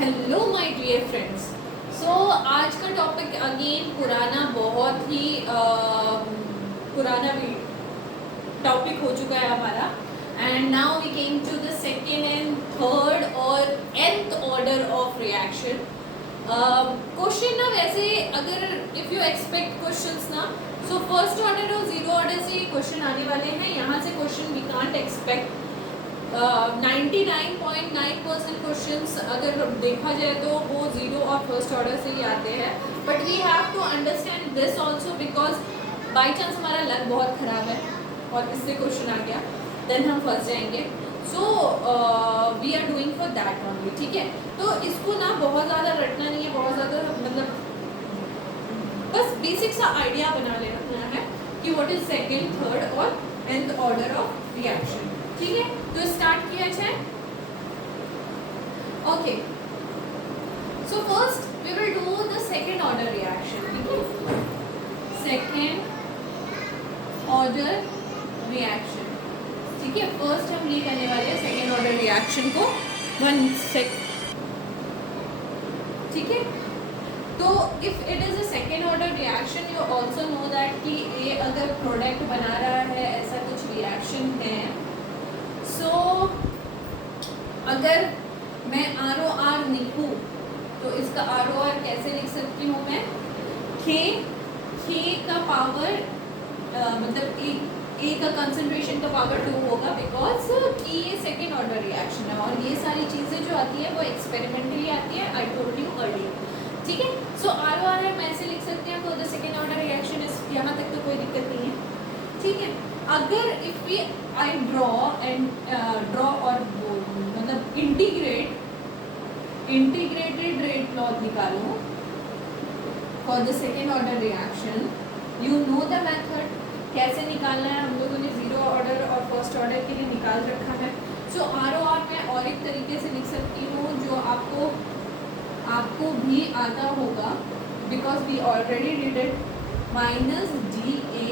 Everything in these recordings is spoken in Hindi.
Hello my dear friends. So आज का टॉपिक अगेन पुराना, बहुत ही पुराना टॉपिक हो चुका है हमारा। And now we came to the second and third और nth order of reaction. Question ना, वैसे अगर इफ़ यू एक्सपेक्ट क्वेश्चंस ना, सो फर्स्ट ऑर्डर और जीरो ऑर्डर से क्वेश्चन आने वाले हैं। यहाँ से question we can't expect 99.9% questions अगर देखा जाए तो वो जीरो और फर्स्ट ऑर्डर से ही आते हैं। But we have to understand this also, because by chance हमारा लक बहुत ख़राब है और इससे क्वेश्चन आ गया, देन हम फंस जाएंगे। So we are doing for that only, ठीक है। तो इसको ना बहुत ज़्यादा रटना नहीं है, बहुत ज़्यादा मतलब बस बेसिक सा आइडिया बना लेना है कि व्हाट इज सेकेंड, थर्ड और nth ऑर्डर ऑफ रिएक्शन, ठीक है। तो स्टार्ट किया जाए। Okay, so first we will do the second order reaction, ठीक है। सेकेंड ऑर्डर रिएक्शन, ठीक है। फर्स्ट हम ये करने वाले हैं सेकेंड ऑर्डर रिएक्शन को 1 सेक, ठीक है। तो if it is a second order reaction, you also know that कि ये अगर प्रोडक्ट बना रहा है, ऐसा कुछ रिएक्शन है। सो अगर मैं आर ओ आर लिखूँ तो इसका आर ओ आर कैसे लिख सकती हूँ मैं? के का पावर मतलब ए का कंसंट्रेशन का पावर 2 होगा, बिकॉज कि ये सेकेंड ऑर्डर रिएक्शन है और ये सारी चीज़ें जो आती है वो एक्सपेरिमेंटली आती है। आई टोल्ड यू अर्लियर, ठीक है। सो आर ओ आर हम ऐसे लिख सकते हैं for the second order reaction. इस यहाँ तक तो कोई दिक्कत नहीं है, ठीक है। अगर इफ वी आई ड्रॉ और मतलब इंटीग्रेटेड रेट लॉ निकालो for the second order reaction, you know the method कैसे निकालना है। हम लोगों ने जीरो ऑर्डर और फर्स्ट ऑर्डर के लिए निकाल रखा है। सो आर ओ आर मैं और एक तरीके से लिख सकती हूँ जो आपको भी आता होगा, because we already did it, minus d a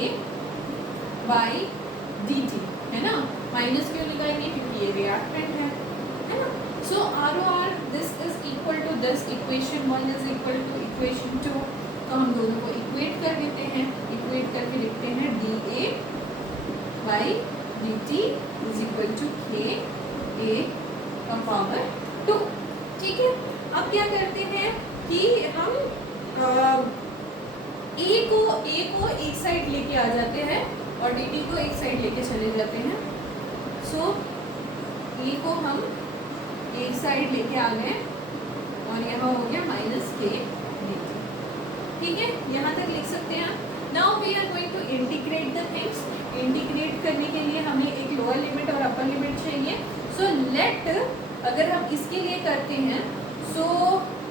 by d t, है ना। माइनस क्यों लगाएंगे? क्योंकि ये रिएक्टेंट है ना। So R O R this is equal to this, equation 1 is equal to equation 2। तो हम दोनों को इक्वेट कर देते हैं, इक्वेट करके लिखते हैं d a by d t is equal to k a का पावर 2, ठीक है। अब क्या करते हैं कि हम ए को एक साइड लेके आ जाते हैं और डी टी को एक साइड लेके चले जाते हैं। सो ए को हम एक साइड लेके आ गए और यहाँ हो गया माइनस के डी टी, ठीक है। यहाँ तक लिख सकते हैं। Now we are going to integrate the things. Integrate करने के लिए हमें एक लोअर लिमिट और अपर लिमिट चाहिए। सो लेट, अगर हम इसके लिए करते हैं, सो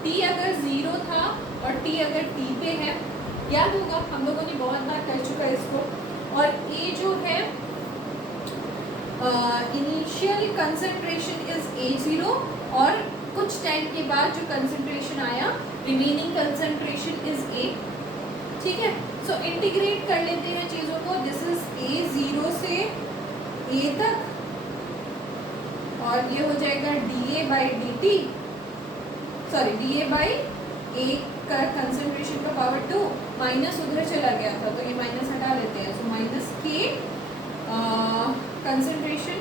t अगर 0 था और t अगर t पे है, याद होगा हम लोगों ने बहुत बार कर चुका है इसको। और a जो है इनिशियल कंसंट्रेशन इज A0 और कुछ टाइम के बाद जो कंसंट्रेशन आया, रिमेनिंग कंसंट्रेशन इज A, ठीक है। सो इंटीग्रेट कर लेते हैं चीज़ों को। दिस इज A0 से A तक और ये हो जाएगा d a by d t, sorry d a by a का कंसंट्रेशन का पावर 2, माइनस उधर चला गया था तो ये माइनस हटा लेते हैं। सो माइनस के concentration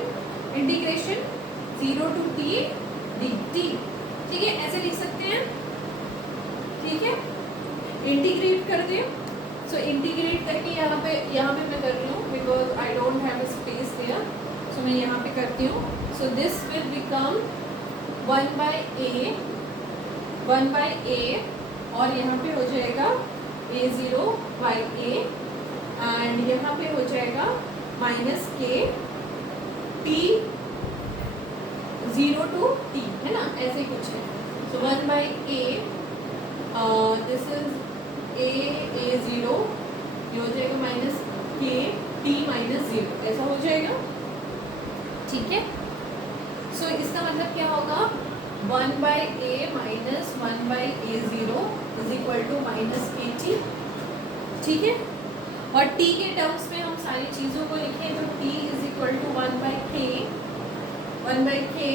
integration 0 to t d t, ठीक है। ऐसे लिख सकते हैं, ठीक है। इंटीग्रेट कर दें। सो इंटीग्रेट करके यहाँ पे मैं कर रही हूँ because I don't have a space there. So मैं यहाँ पे करती हूँ। So this will become 1 by a और यहाँ पे हो जाएगा A0 बाई ए एंड यहाँ पे हो जाएगा minus k T 0 to T, है ना, ऐसे कुछ है। सो 1 by A, this is A0, ये हो जाएगा माइनस के टी माइनस 0, ऐसा हो जाएगा, ठीक है। सो इसका मतलब क्या होगा? 1 by a minus 1 by A0 is equal to minus k t, ठीक है। और t के टर्म्स में हम सारी चीज़ों को लिखें तो t is equal to 1 by k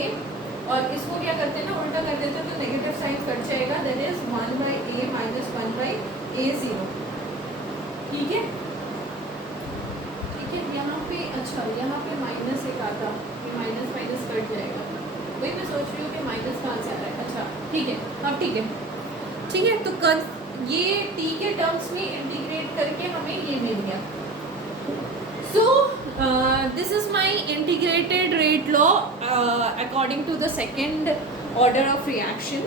और इसको क्या करते हैं ना, उल्टा कर देते हैं तो नेगेटिव साइन कट जाएगा, that is 1/a minus 1/a0। ठीक है, ठीक है। यहाँ पे अच्छा, यहाँ पे माइनस एक आता, ये माइनस माइनस कट जाएगा, वही मैं सोच रही हूँ कि माइनस कहाँ से आ रहा है। अच्छा ठीक है, अब ठीक है, ठीक है। तो कर ये t के टर्म्स में इंटीग्रेट करके हमें ये मिल गया। So this is my integrated rate law according to the second order of reaction.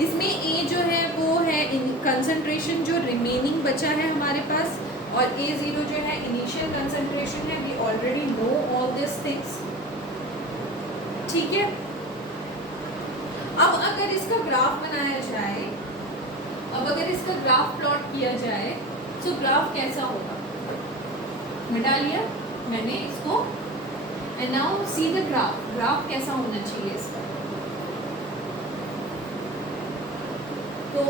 इसमें a जो है वो है कंसंट्रेशन जो रिमेनिंग बचा है हमारे पास, और a0 जो है इनिशियल कंसंट्रेशन है। We already know all this things, ठीक है। अब अगर इसका ग्राफ बनाया जाए, अब अगर इसका ग्राफ प्लॉट किया जाए तो ग्राफ कैसा होगा, मिटा लिया मैंने इसको, and now see the graph, graph कैसा होना चाहिए इसका। तो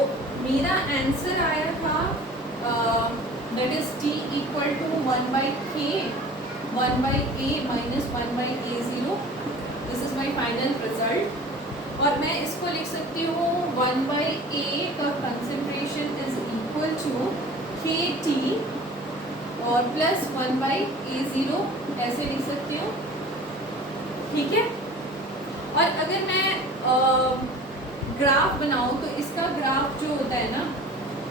मेरा आंसर आया था that is t equal to 1/k 1/a minus 1/a0। This is my final result. और मैं इसको लिख सकती हूँ 1/a का concentration is equal to kt और प्लस 1/a0, ऐसे लिख सकती हूँ, ठीक है। और अगर मैं ग्राफ बनाऊँ तो इसका ग्राफ जो होता है ना,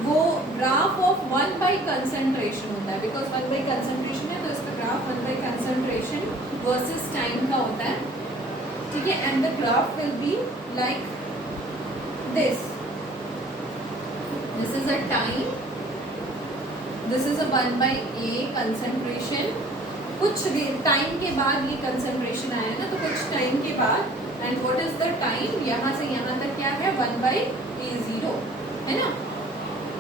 वो ग्राफ ऑफ 1/कंसंट्रेशन होता है, बिकॉज 1/कंसंट्रेशन है तो इसका ग्राफ 1/कंसंट्रेशन वर्सेस टाइम का होता है, ठीक है। And the graph will be like this, this is a time, this is a 1/a concentration. कुछ टाइम के बाद ये कंसंट्रेशन आया ना, तो कुछ टाइम के बाद, and what is the time, यहाँ से यहाँ तक क्या है 1/a0, है ना।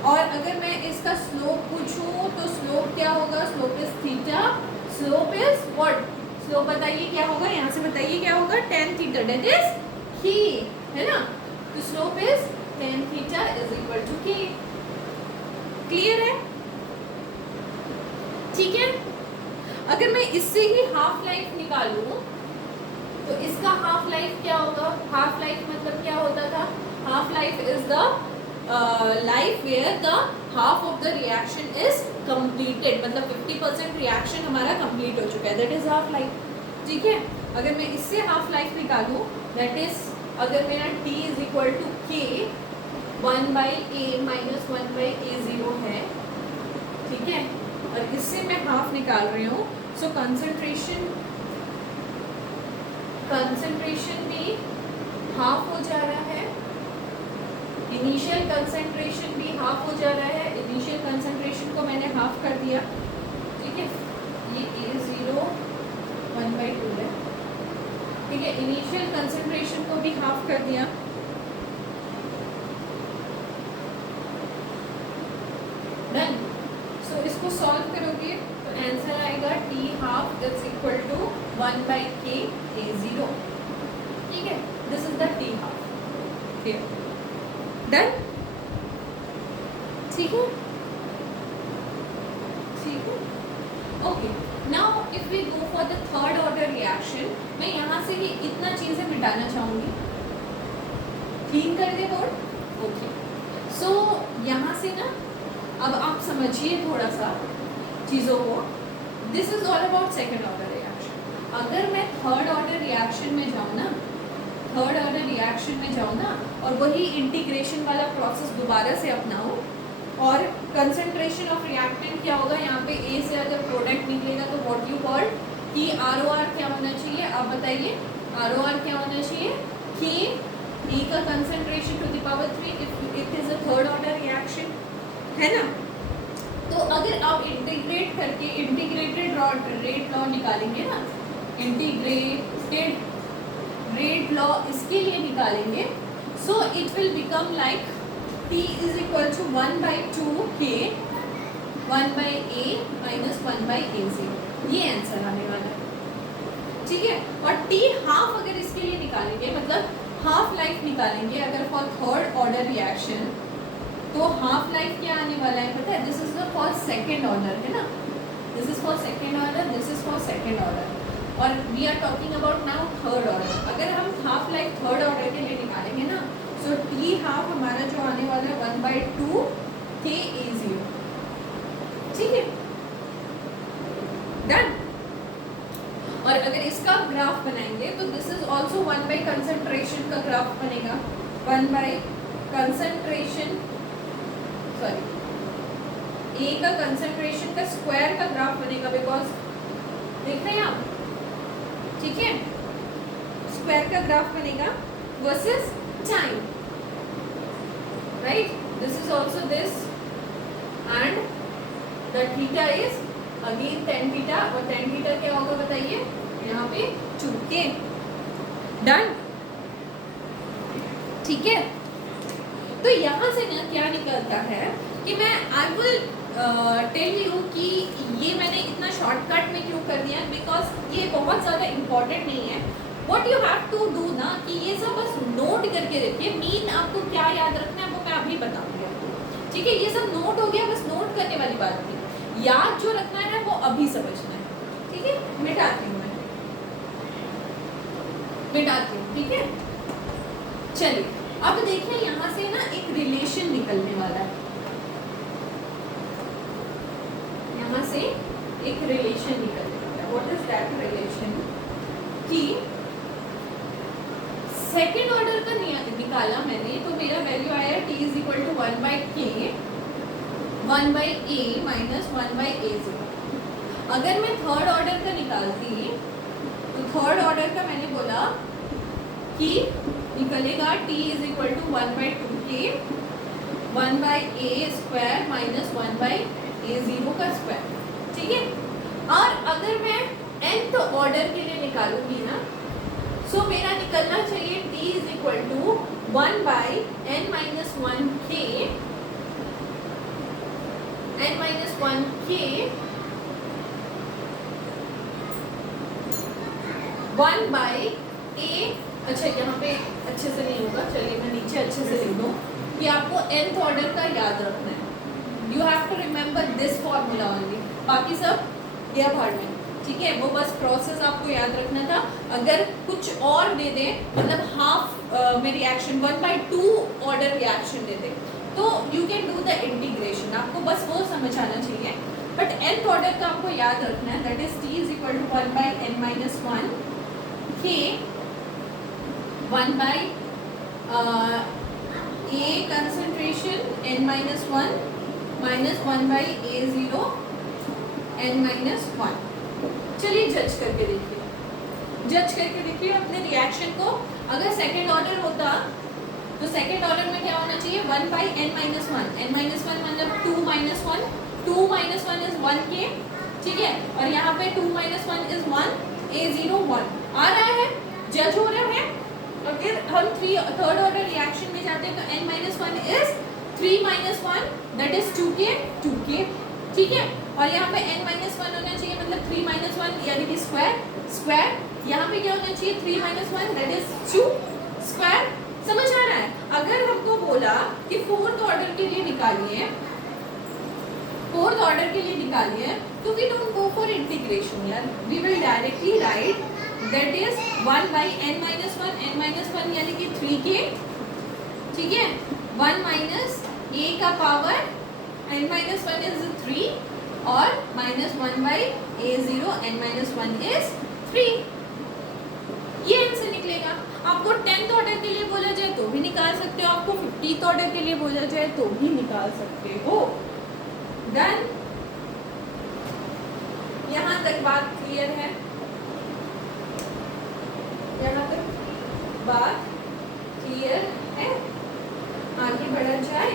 और अगर मैं इसका स्लोप पूछूं तो स्लोप क्या होगा, slope is theta, slope is what, slope बताइए क्या होगा, यहाँ से बताइए क्या होगा, tan theta, that is k, है ना। तो slope is tan theta is equal to k। Clear है, ठीक है। अगर मैं इससे ही हाफ लाइफ निकालूं तो इसका हाफ लाइफ क्या होगा, हाफ लाइफ मतलब क्या होता था, half life is the life where the half of the reaction is completed, मतलब 50% रिएक्शन हमारा कंप्लीट हो चुका है, दैट इज हाफ लाइफ, ठीक है। अगर मैं इससे हाफ लाइफ निकालूं, दैट इज अगर मेरा t is equal to k 1/a minus 1/a0 है, ठीक है, और इससे मैं हाफ निकाल रही हूँ, सो कंसंट्रेशन भी हाफ हो जा रहा है, इनिशियल कंसंट्रेशन भी हाफ हो जा रहा है। इनिशियल कंसंट्रेशन को मैंने हाफ कर दिया, ठीक है, ये a0 1/2 है, ठीक है। इनिशियल कंसंट्रेशन को भी हाफ कर दिया, डन। सो इसको सॉल्व करोगे तो आंसर आएगा t half is equal to 1/k a0, ठीक है। This is the t half, ठीक है, डन, ठीक है, ठीक है, okay. Now if we go for the third order reaction, मैं यहाँ से ही इतना चीजें मिटाना चाहूंगी, क्लीन कर दे बोर्ड, ओके। सो यहाँ से ना अब आप समझिए थोड़ा सा चीज़ों को, this is all about second order reaction. अगर मैं थर्ड ऑर्डर रिएक्शन में जाऊँ ना, थर्ड ऑर्डर रिएक्शन में जाऊँ ना, और वही इंटीग्रेशन वाला प्रोसेस दोबारा से अपनाऊँ, और कंसंट्रेशन ऑफ रिएक्टेंट क्या होगा, यहाँ पे ए से अगर प्रोडक्ट निकलेगा तो व्हाट यू कॉल कि ROR क्या होना चाहिए, आप बताइए ROR क्या होना चाहिए, कि ए का concentration to the power 3 if it is a third order reaction, है ना। तो अगर आप इंटीग्रेट करके इंटीग्रेटेड रेट लॉ निकालेंगे ना, इंटीग्रेटेड रेट लॉ इसके लिए निकालेंगे, so it will become like t is equal to 1/2k 1/a minus 1/a0, ये आंसर आने वाला है, ठीक है। और t हाफ अगर इसके लिए निकालेंगे, मतलब हाफ लाइफ निकालेंगे अगर फॉर थर्ड ऑर्डर रिएक्शन, तो हाफ लाइफ क्या आने वाला है पता है, this is the for second order, है ना, this is for second order, this is for second order, और we are talking about now third order. अगर हम हाफ लाइफ थर्ड ऑर्डर के लिए निकालेंगे ना, सो टी हाफ हमारा जो आने वाला है 1/2 KA0, ठीक है, डन। और अगर इसका ग्राफ बनाएंगे तो this is also 1 by concentration का ग्राफ बनेगा, 1 बाई कंसंट्रेशन, सॉरी ए का कंसंट्रेशन का स्क्वायर का ग्राफ बनेगा, बिकॉज देख रहे हैं आप, ठीक है, स्क्वायर का ग्राफ बनेगा versus time, right, this is also this and the theta is again tan theta, और tan थीटा क्या होगा बताइए, यहाँ पे 2k, डन, ठीक है। तो यहाँ से ना क्या निकलता है कि मैं आई विल टेल यू कि ये मैंने इतना शॉर्टकट में क्यों कर दिया, बिकॉज ये बहुत ज़्यादा इम्पोर्टेंट नहीं है। What you have to do ना कि ये सब बस नोट करके रखिए, मीन आपको क्या याद रखना है वो मैं अभी बताऊंगी आपको, ठीक है, ये सब नोट हो गया, बस नोट करने वाली बात थी, याद जो रखना है वो अभी समझना है, ठीक है। मिटाती हूँ मैं, मिटाती हूँ, ठीक है। चलिए अब देखिए यहाँ से ना एक रिलेशन निकलने वाला है, यहाँ से एक रिलेशन निकलने वाला है। व्हाट इज दैट रिलेशन, कि सेकेंड ऑर्डर का निकाला मैंने, तो मेरा वैल्यू आया t is equal to 1/k 1/a minus 1/a0। अगर मैं थर्ड ऑर्डर का निकालती तो थर्ड ऑर्डर का मैंने बोला कि निकलेगा t is equal to 1/2k 1/a square minus 1/a0 का स्क्वायर, ठीक है। और अगर मैं nth ऑर्डर के लिए निकालूंगी ना, सो मेरा निकलना चाहिए t is equal to 1/n-1k n-1k 1/a, अच्छा यहाँ पे अच्छे से नहीं होगा, चलिए मैं नीचे अच्छे से लिख दूँ कि आपको nth ऑर्डर का याद रखना है, you have to remember this formula only, बाकी सब दिया भाड़ में, ठीक है, वो बस प्रोसेस आपको याद रखना था। अगर कुछ और दे दे, मतलब हाफ में रिएक्शन 1/2 ऑर्डर रिएक्शन दे दे, तो you can do the integration, आपको बस वो समझ आना चाहिए। बट nth ऑर्डर का आपको याद रखना है, that is t is equal to 1/n-1 k 1/a concentration n-1 minus 1/a0 n-1। चलिए जज करके देखिए, जज करके देखिए अपने रिएक्शन को। अगर सेकेंड ऑर्डर होता तो सेकेंड ऑर्डर में क्या होना चाहिए, 1/n-1, n-1 मतलब 2 - 1, 2 - 1 इज 1k, ठीक है, और यहाँ पे 2 - 1 इज 1, a0 1 आ रहा है, जज हो रहा है। अगर हम थर्ड ऑर्डर रिएक्शन में जाते हैं तो n-1 is 3 - 1 that is 2k, ठीक है, और यहाँ पे n-1 होना चाहिए, मतलब 3 - 1 यानी कि स्क्वायर, यहाँ पे क्या होना चाहिए 3 - 1 दैट इज 2 स्क्वायर, समझ आ रहा है। अगर हमको बोला कि फोर्थ ऑर्डर के लिए निकालिए, फोर्थ ऑर्डर के लिए निकालिए, तो we don't go for integration यार, we will directly write that is 1/n-1, n-1 यानी कि 3k, ठीक है, 1 माइनस a का पावर n-1 इज 3 और माइनस 1/a0 n-1 इज 3, ये आंसर निकलेगा। आपको 10th ऑर्डर के लिए बोला जाए तो भी निकाल सकते हो, आपको 50th ऑर्डर के लिए बोला जाए तो भी निकाल सकते हो, डन। यहाँ तक बात क्लियर है, यहाँ तक बात क्लियर है, आगे बढ़ा जाए,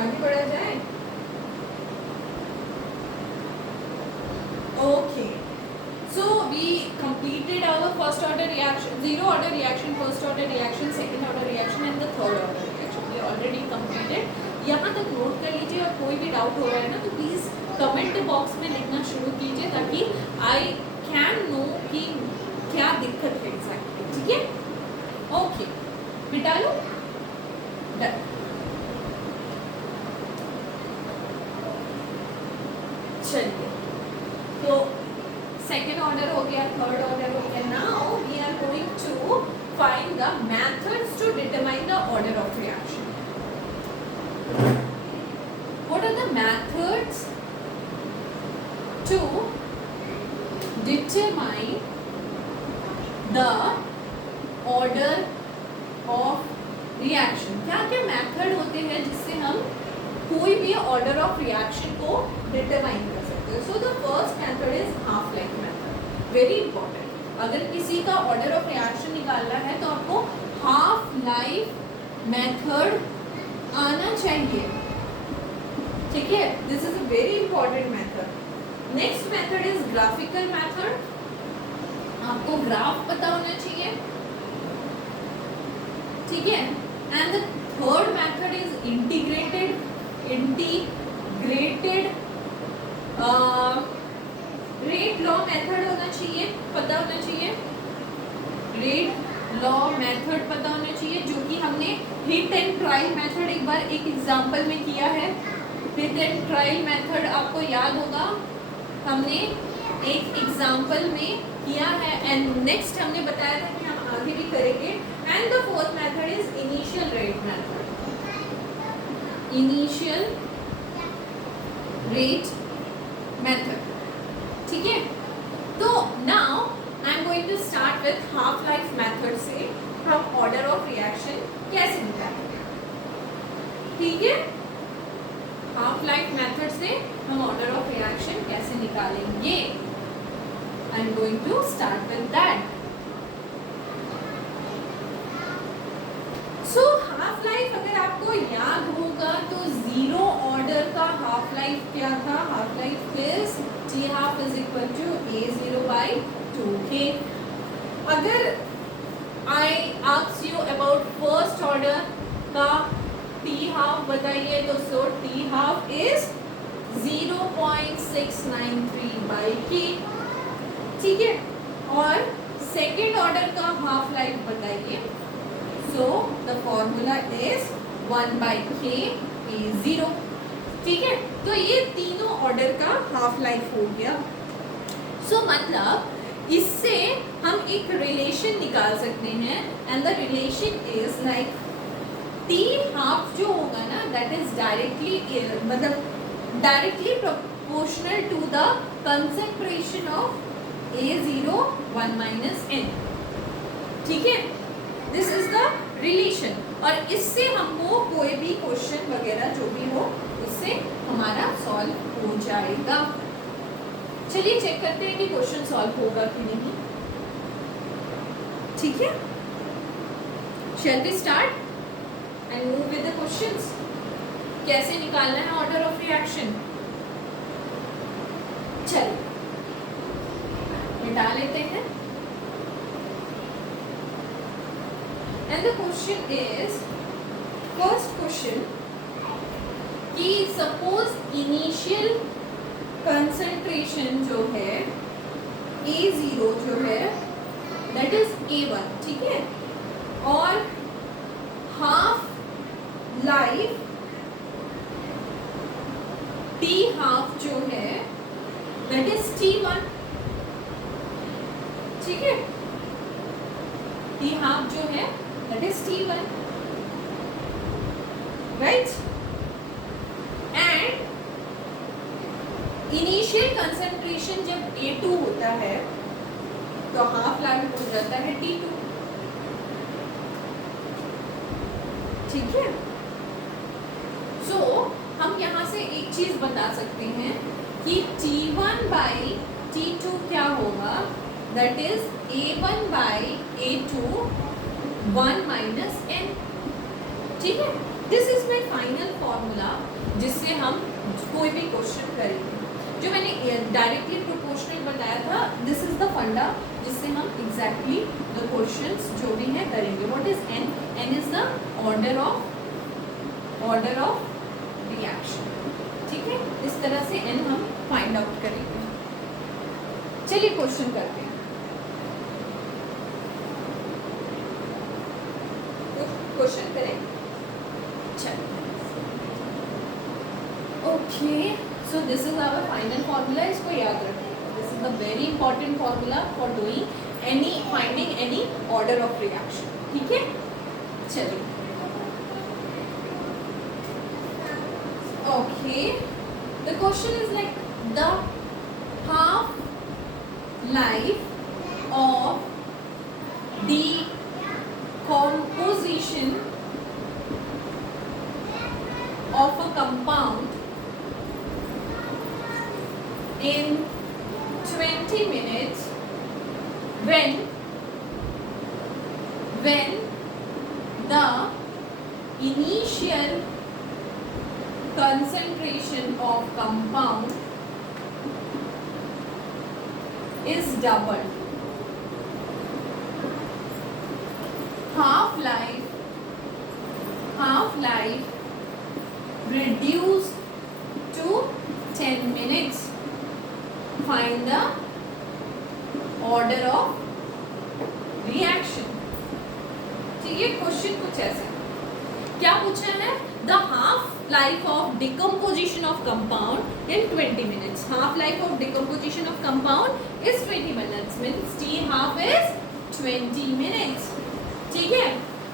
आगे बढ़ा जाए, okay. So we completed our first order reaction, zero order reaction, first order reaction, second order reaction and the third order reaction. We already completed. यहाँ तक नोट कर लीजिए, और कोई भी डाउट हो रहा है ना तो प्लीज़ कमेंट बॉक्स में लिखना शुरू कीजिए, ताकि आई कैन नो कि क्या दिक्कत है एग्जैक्टली, ठीक है, ओके, मिटा लो, डन। चलिए, तो सेकेंड ऑर्डर हो गया, थर्ड ऑर्डर हो गया, now we are methods to determine the order of reaction. What are the methods to determine the order of reaction? क्या क्या मेथड होते हैं जिससे हम कोई भी ऑर्डर ऑफ रिएक्शन को डिटरमाइन कर सकते हैं? So the first method is half life method, very important. अगर किसी का ऑर्डर ऑफ रिएक्शन निकालना है तो आपको हाफ लाइफ मेथड आना चाहिए, ठीक है? This is a very important method. Next method is graphical method, आपको ग्राफ पता होना चाहिए, ठीक है? And the third method is integrated rate law method होना चाहिए, पता होना चाहिए, रेट लॉ मेथड पता होना चाहिए, जो कि हमने हिट एंड ट्रायल मेथड एक बार एक एग्जांपल में किया है। हिट एंड ट्रायल मेथड आपको याद होगा, हमने एक एग्जांपल में किया है एंड नेक्स्ट हमने बताया था कि हम आगे भी करेंगे। And the fourth method is initial rate method, initial rate method, ठीक है? तो now I am going to start with half life method से हम ऑर्डर ऑफ रिएक्शन कैसे निकालेंगे, ठीक है? हाफ लाइफ मेथड से हम ऑर्डर ऑफ रिएक्शन कैसे निकालेंगे, I am going to start with that. So half life अगर आपको याद होगा तो जीरो ऑर्डर का हाफ लाइफ क्या था? Half life is t half is equal to a zero by 2k। अगर I ask you about first order का टी हाफ बताइए तो so t half is 0.693 by k, ठीक है? और सेकेंड ऑर्डर का हाफ लाइफ बताइए, so the formula is 1 by k a0, ठीक है? तो ये तीनों ऑर्डर का हाफ लाइफ हो गया। so मतलब इससे हम एक रिलेशन निकाल सकते हैं and the relation is like T half जो होगा ना दैट इज डायरेक्टली मतलब directly proportional to the concentration of a0 1 minus n, ठीक है? दिस इज द रिलेशन और इससे हमको कोई भी क्वेश्चन वगैरह जो भी हो उससे हमारा सॉल्व हो जाएगा। चलिए चेक करते हैं कि क्वेश्चन सॉल्व होगा कि नहीं, ठीक है? Shall we start and move with the questions. कैसे निकालना है ऑर्डर ऑफ रिएक्शन, चलिए मिटा लेते हैं। And the question is, first question कि suppose initial concentration जो है A0 जो है that is A1, ठीक है? और half life T half जो है that is T1, ठीक है? T half जो है that is T1, right? And initial concentration जब A2 होता है तो हाफ लाइफ हो जाता है T2, ठीक है? so हम यहाँ से एक चीज बता सकते हैं कि T1 by T2 क्या होगा, that is A1 by A2 1 minus n, ठीक है? This is my final formula जिससे हम कोई भी क्वेश्चन करेंगे। जो मैंने डायरेक्टली प्रोपोर्शनल बताया था, दिस इज द फंडा जिससे हम एग्जैक्टली द क्वेश्चंस जो भी हैं करेंगे। What is n? n is the order of reaction, ठीक है? इस तरह से n हम फाइंड आउट करेंगे। चलिए क्वेश्चन करते हैं। क्वेश्चन करें, चलिए। Okay, so this is our final formula, इसको याद रखिए। This is the very important formula for doing finding any order of reaction. ठीक है, चलिए. Okay, the question is like the half life of decomposition of a compound in 20 minutes when the initial concentration of compound is doubled. Half-life reduced to 10 minutes. Find the order of reaction. ठीक है, क्वेश्चन कुछ ऐसा क्या पूछा है? The half life of decomposition of compound in 20 minutes. Half life of decomposition of compound is 20 minutes. Means T half is 20 minutes. ठीक है?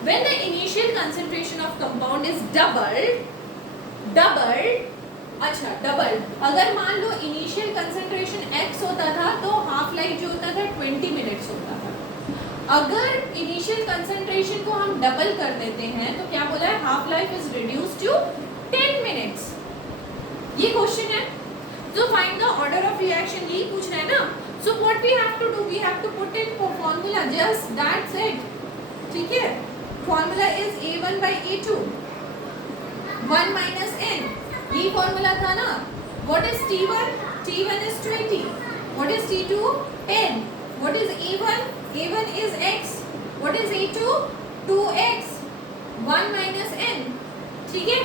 When the initial concentration of compound is doubled. अच्छा, doubled. अगर मान लो initial concentration x होता था तो half life जो होता था 20 minutes होता था. अगर इनिशियल कंसंट्रेशन को हम डबल कर देते हैं तो क्या बोला है? Half life is reduced to 10 minutes. ये क्वेश्चन है. तो find the order of reaction, यही पूछ रहा है ना. So what we have to do, we have to put in formula, just that's it. ठीक है, formula is a1 by a2 1 minus n. ये फॉर्मूला था ना. What is t1? t1 is 20. What is t2? 10. What is a1? a1 is x. What is a2? 2x. 1 minus n. ठीक है,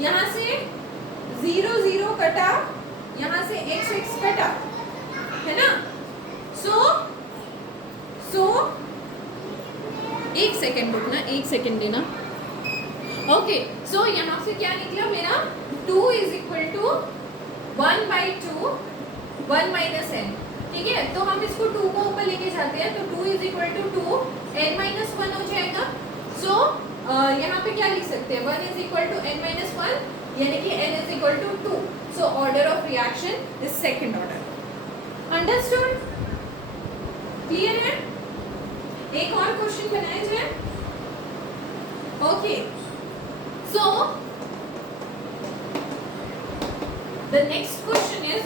यहाँ से 0 0 कटा, यहाँ से x x कटा, है ना. सो एक सेकेंड रुकना, एक सेकेंड देना. ओके, सो यहाँ से क्या निकला मेरा? 2 is equal to 1 by 2 1 minus n. ठीक है, तो हम इसको 2 को ऊपर लेके जाते हैं तो 2 is equal to 2 n minus 1 हो जाएगा. सो यहाँ पे क्या लिख सकते हैं? 1 is equal to n minus 1 यानी कि n is equal to 2. So order of reaction is second order. Understood? Clear है? एक और क्वेश्चन बनाया जाए. Okay, so the next question is